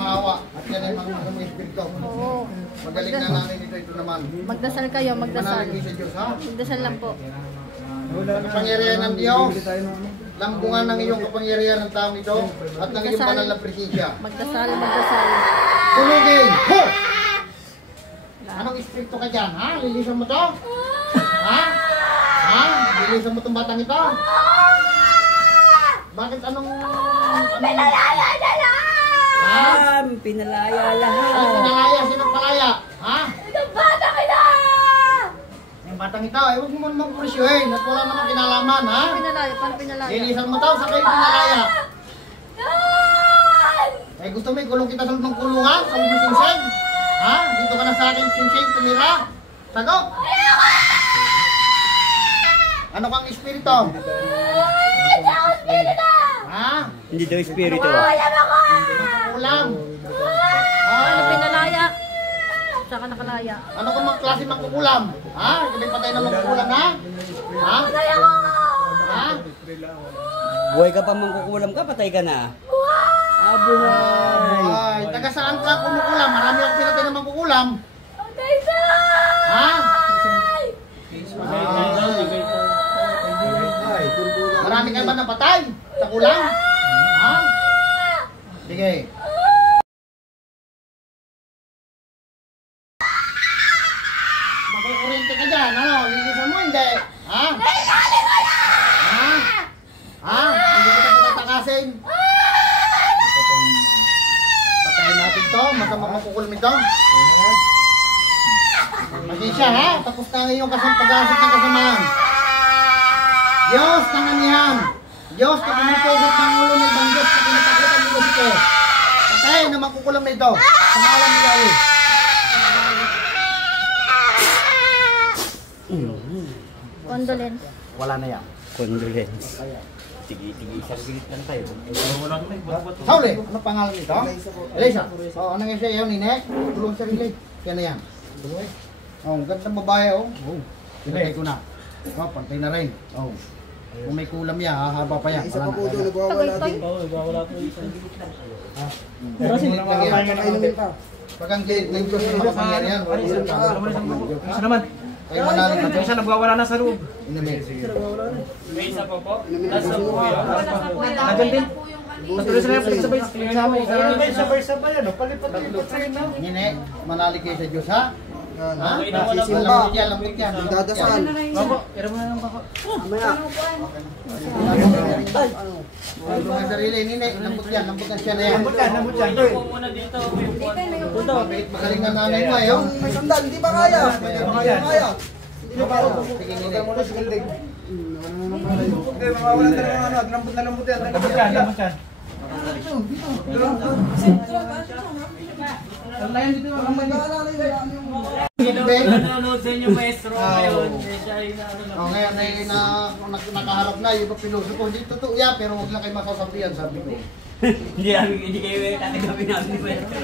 maawa. At yan ay mga espiritu. Oo. Magaling na namin ito naman. Magdasal kayo, magdasal. Manalangin sa Diyos, ha? Magdasal lang po. Kapangyarihan ng Diyos, lambungan ng iyong kapangyarihan ng taong ito at ng iyong banal na presensya. Magdasal, magdasal. Sunugin! Ho! Anong espiritu ka dyan, ha? Lilisan mo to? Ha? Ha? Lilisan mo itong batang ito? Bakit anong... Pinalaya na lang! Pinalaya lahat. Ay, pinalaya? Sinong palaya? Ha? Itong bata kita! Yung batang ito, eh, huwag mo namang presyohin at wala namang kinalaman, ha? Pinalaya, paano pinalaya? Lilisan mo to, sa kayo pinalaya. Yan! Eh, gusto mo ikulong kita sa loob ng kulungan? Sa loob ng singsing? Ha? Dito ka na sa akin, singsing, tumira? Sagot? Ano kang espiritu? Hindi ako spirito! Ha? Hindi daw espiritu. Alam ako! Kulang. Ano pinalaya? Saka nakalaya. Ano kang mga klase mangkukulam? Ha? May patay na mangkukulam na? Ha? Patay ako! Ha? Buhay ka pa mangkukulam ka, patay ka na. Buhay. Ay, taga saan ka kumukulam? Marami akong pinatay na mangkukulam. Patay na! Ha? Marami kayo ba napatay? Sa kulang? Ha? Sige. Magkukurente ka dyan, ano? Lilisan mo, hindi? Ha? Ha? Ha? Hindi kita patatakasin? Patayin natin to, masamang makukulam ito. Pasensya, ha? Tapos na ngayong pag-aasip ng kasamaan. Diyos ng anihan, Diyos na pumupugot ng ulo ng ibang Diyos na kinatakutan ng gusto. Patay na makukulam na ito. Sa ngalan ni Yahweh. Condolence. Wala na yan. Condolence. Tigi-tigi, isang gilit lang tayo. Sauli, ano pangalan nito? Elisa. O, ano nga siya yun, Ninek? Tulong sarili. Yan na yan. Oh, ang ganda ng babae, oh. Pinatay ko na. Oh, pantay na rin. Oh. Kung may kulam yan, hahaba pa yan. Isa pa po doon, nagwawala din. Pero silit lang yan. Kainumin pa. Pag ang gilit ng Diyos na makapangyarihan, wala Isa pa. Isa naman. kayo manalig na Isa nagwawala na sa loob. Inumin. May isa pa po. Nasa po. Nandiyan din. Patuloy sila yung sabay. Sabay-sabay yan. Palipat-lipat sa'yo na. Nine, manalig kayo sa Diyos, ha? Ha? Sisimba. Lambot yan. Dadasal. Bako, kira mo na lang bako. Mamaya. Tulong ang sarili, Nine. Lambot yan siya na yan. Nambot yan. Mabait, magaling na nanay mo, eh, oh. May sandal, hindi ba kaya? Hindi kaya. Hindi ba kaya? Sige, Nine. Mawawala talaga ano, lambot na lambot yan. Nambot yan. Ang mag-aalala yun. Nanonood sa inyo maestro ngayon. Oh, ngayon ay nakaharap na yung pilosopo. Hindi totoo yan, pero huwag lang kayo masasabihan, sabi ko. Hindi kayo tatagabi namin ni Maestro.